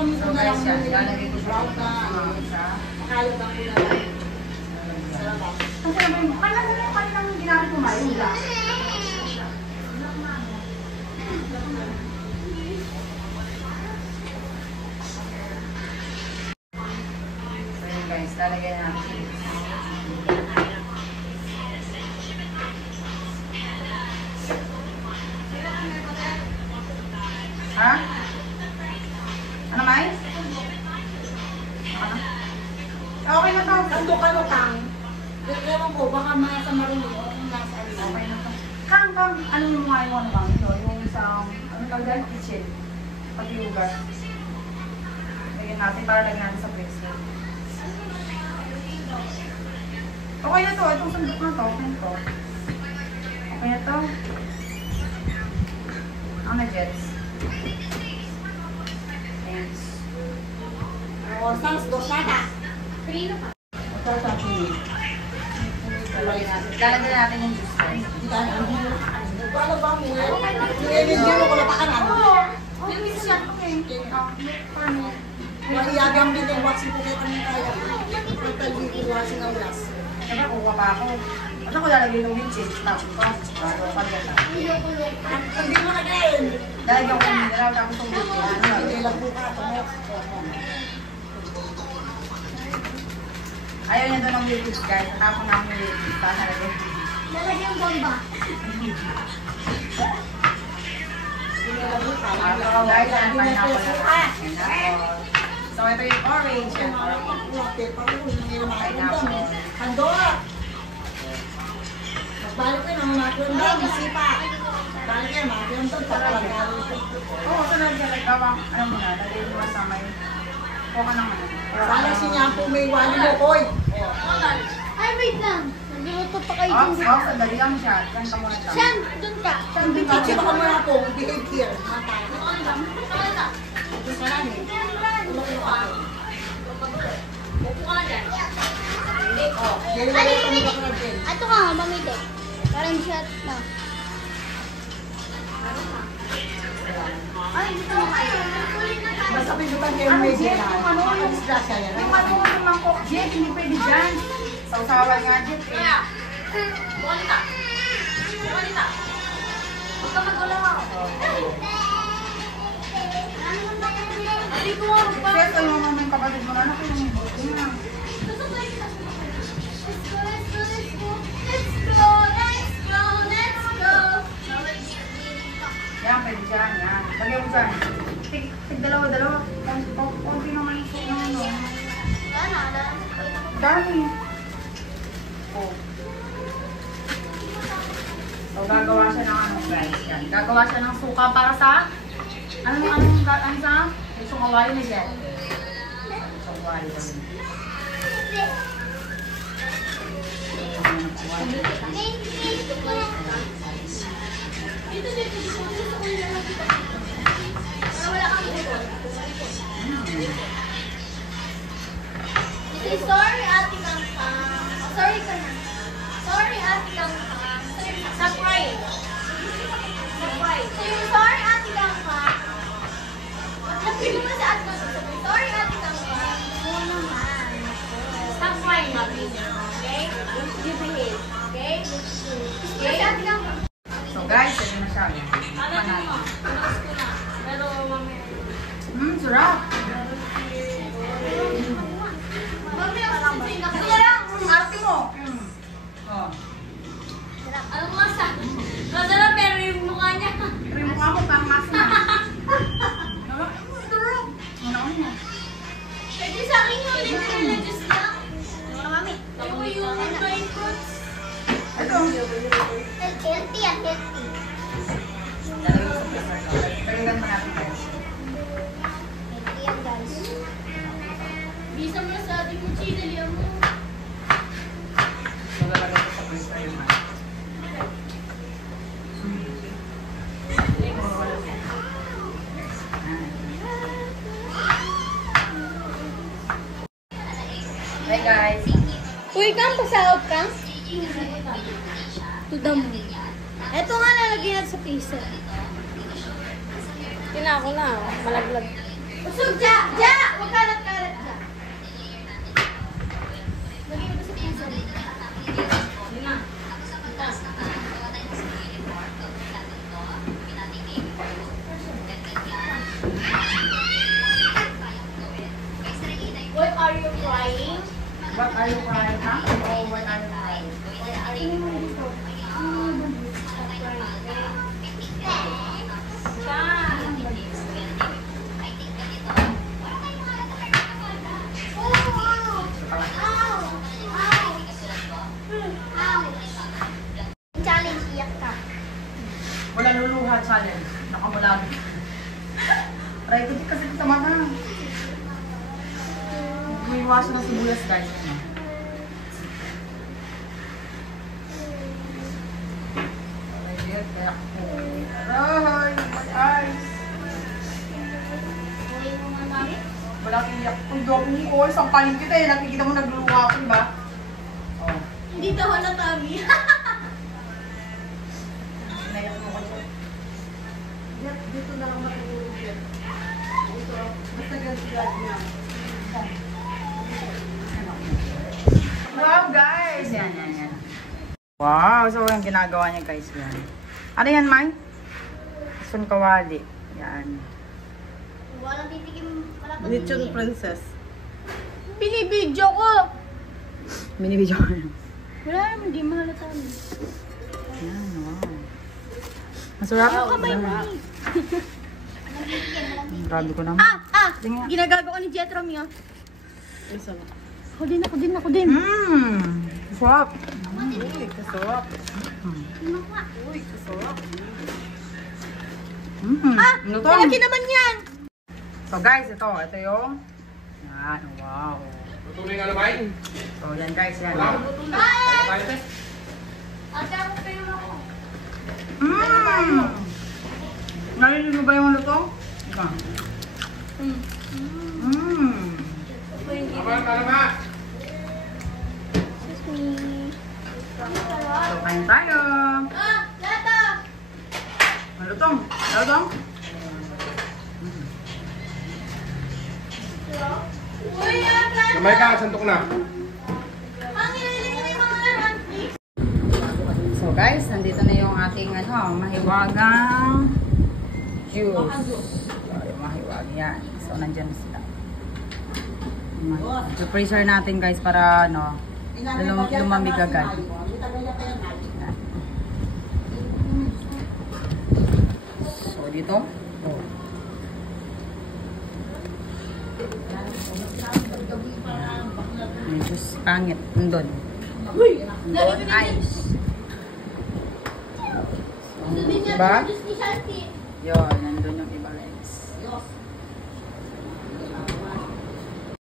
ko na lang siya. yung Lalagay ko siya. Makalot ang ko na lang. Sarap. Ang sarap yung kanilang ginamit ko mayo. So yun guys, lalagay natin. Ha? Ano, May? Ano? Okay na to. Kando-kando kang. Ewan ko, baka sa marunong o kung nasa ano. Okay na to. Kang, ano yung mga yung ano bang ito? Yung isang, ano tawag dahil? Kitchen. Pag-yugar. Lagyan natin para lagyan natin sa bracelet. Okay na to. Itong sandok na to. Okay na to. Okay na to. Ano na, Jets? Thanks. O, sans dosada. Pilino pa. Ito sa akin. Lalagyan natin yung juice guys. Ano ba mo? Hindi mo ko napakan ano. Hindi ko siya. Okay. Mahiyagang binigwasin ko kayo kami kaya. Pagkalibigwasin ang las. Siyempre, kuha pa ako. Ano ko lalagay ng witchin? Tapos ito. Bago pa nila. Hindi mo na kain. Lalagyan ko ng mineral tapos yung witchin. Hindi lang po ka. Ayaw niya doon ng witchin guys. Natapon na yung witchin. Para nalagyan. Lalagyan yung bomba. So guys, ang pineapple na. So ito yung orange. Yan, orange. Pineapple. Handora! Balik ko ng mga kwenda, masipa. Balik ko mga kwenda, pagkakalo. Oo, so nalagyan gawang, ano mo na, lagay mo sa may, kuha ka naman. Sana siya po may wali mo, koy. Ay, wait lang. Nagluto pa kayo Oh, dun. sandali lang siya. Yan ka muna siya. Shan, dun ka. Shan, dun ka. Kasi baka muna po, behave here. Ito sana ni. Upo ka dyan. Oh, dahil Ay, ito hindi, mo hindi. ka din. Ato ka nga, mamili. Parang shot na. Ay, dito mo kayo. Basta pindutan kayo may dila. Yung disgrasya yan. Yung ano yung mangkok, Jet, hindi pwede dyan. Sausawan nga, Jet eh. Bukalita. Bukalita. Huwag ka mag-ulaw ako. Hindi ko nga ba? Kasi ito yung mga kapatid mo na, ano kaya yung buti na. Yan, pwede dyan, yan. Lagyan mo dyan. Dalawa-dalawa. Konti naman yung ano. Dami. Oh. So, gagawa siya ng ano guys, yan. Gagawa siya ng suka para sa ano sa? Isang awali na dyan. Isang awali na dyan. Sorry, Ate Kangkang. Sorry ka na. Sorry, Ate Kangkang. Surprise. Surprise. Sorry, Ate Kangkang. Lapin mo sa Ate Kangkang. Sorry, Ate Kangkang. Oo naman. Stop crying, Mami. Okay? You behave. Okay? Okay? Ate Kangkang. So guys, yan na siya. Ano mo? Pinas ko na. Pero mamaya. Sarap. Mami, ako sising na ka. Sige lang, arte mo. Oh. Ano nga sa? Masarap pero yung mukha niya. Pero yung mukha mo parang mas na. Sarap. Ano mo? Pwede sa akin yung religious lang. Mami. Yung dry fruits. Ito. Healthy at healthy. Talagang mo natin guys. Healthy yan guys. Bisa mo na sa ating kuchilya mo. So, lalagay ko sa freezer yung ano. Hi guys. Uy, kang pasahod ka? To the moon. Ito nga lalagyan natin sa freezer. Tina ako na, malaglag. So, What are you crying, ha? Oh, what are you crying? Challenge, iyak ka. Wala luluha challenge. Nakamulan. Try ko din kasi sa mata. May iwasan ng sibuyas, guys. Kaya ko. Aray! Guys! Uwi mo nga mami. Wala kang iyak. Kung doon ko, sampalin kita eh. Nakikita mo nagluluha ako, diba? Oh. Hindi daw wala mami. Naiyak mo ko. Dito na lang matutulog yan. Dito, basta ganito yan niya. Wow, guys! Yan. Wow! So, yung ginagawa niya, guys, yan. Ano yan, Mai? Sun kawali. Yan. Walang titikim. Wala pa Lechon titikim. princess. Binibidyo ko. Binibidyo ko yan. Wala naman, di mahalata. Yan, wow. Masarap? Ayaw ka may Masarap. Grabe ko naman. Tingnan. Ginagago ko ni Jet Romeo. Isa na. Ako din. Sarap. Uy, kasarap. Lumakwa. Uy, kasarap. Ano to? Malaki naman yan. So guys, ito yung yan, wow. Tutuloy nga labay. So yan guys, yan. Bye! Ate, ako kayo ako. Narinig mo ba yung luto? Ika. Tama. Excuse me. So kain tayo. Lata! Malutong. Malutong? Uy, Lata! Kamay ka, santok na. Ang ililig ko yung mga laruan, please. So guys, nandito na yung ating mahiwagang juice. So, yung mahiwag yan. So nandyan na sila. I-freezer natin guys para lumamig agad. Yan. So dito. Oh. Yung juice pangit. Nandun. Nandun ice. Sabi niya, Diba? Diyos ni Shanti. Yun.